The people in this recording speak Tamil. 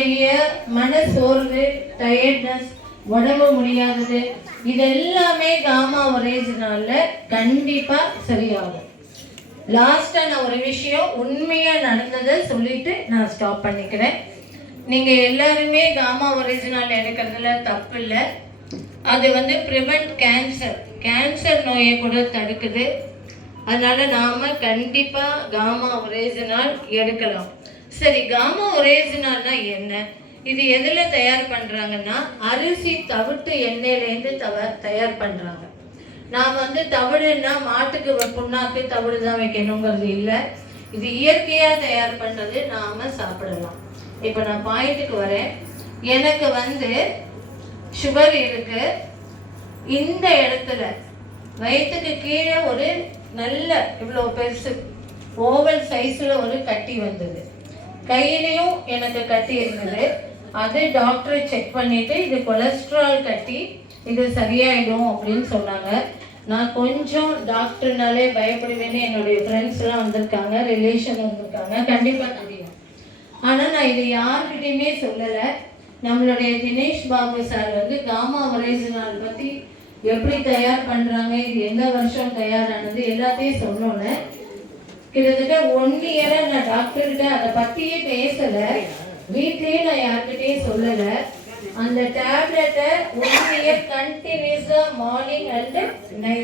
நம்மளுடைய மன சோர்வு, டயர்ட்னஸ், உடம்பு முடியாதது, இதெல்லாமே காமா ஒரேஜினால கண்டிப்பா சரியாகும். லாஸ்டா நான் ஒரு விஷயம் உண்மையா நடந்ததை சொல்லிட்டு நான் ஸ்டாப் பண்ணிக்கிறேன். நீங்க எல்லாருமே காமா ஒரிஜினல் எடுக்கிறதுல தப்பு இல்லை. அது ப்ரிவென்ட் கேன்சர் நோயை கூட தடுக்குது. அதனால நாம கண்டிப்பா காமா ஒரிஜினல் எடுக்கலாம். சரி, காமா ஒரிஜினல்னா என்ன? இது எதுல தயார் பண்றாங்கன்னா அரிசி தவிட்டு எண்ணெயிலேருந்து தயார் பண்றாங்க. நான் தவிடுன்னா மாட்டுக்கு புண்ணாக்கு தவிடு தான் வைக்கணுங்கிறது இல்லை. இது இயற்கையா தயார் பண்றது, நாம சாப்பிடலாம். இப்போ நான் பாயிண்ட்டுக்கு வரேன். எனக்கு சுகர் இருக்கு. இந்த இடத்துல வயிற்றுக்கு கீழே ஒரு நல்ல இவ்வளோ பெருசு ஓவல் சைஸ்ல ஒரு கட்டி வந்தது. கையிலையும் எனக்கு கட்டி இருந்தது. அது டாக்டர் செக் பண்ணிட்டு இது கொலஸ்ட்ரால் கட்டி, இது சரியாயிடும் அப்படின்னு சொன்னாங்க. நான் கொஞ்சம் டாக்டர்னாலே பயப்படுவேன்னு என்னுடைய ஃப்ரெண்ட்ஸ் எல்லாம் வந்திருக்காங்க, ரிலேஷன் வந்திருக்காங்க, கண்டிப்பா தெரியும். ஆனா நான் இதை யார்கிட்டையுமே சொல்லலை. நம்மளுடைய தினேஷ் பாபு சார் காமா ஒரிஜினல் பத்தி எப்படி தயார் பண்றாங்க, இது எந்த வருஷம் தயாரானது எல்லாத்தையும் சொன்னோன்னு கிட்டத்தட்ட 1 இயரா நான் டாக்டர்கிட்ட அதை பத்தியே பேசல. வீட்லயே நான் யார்கிட்டயும் சொல்லல. அந்த டேப்லெட்டை 1 இயர் கண்டினியூஸா மார்னிங் அண்ட் நைட்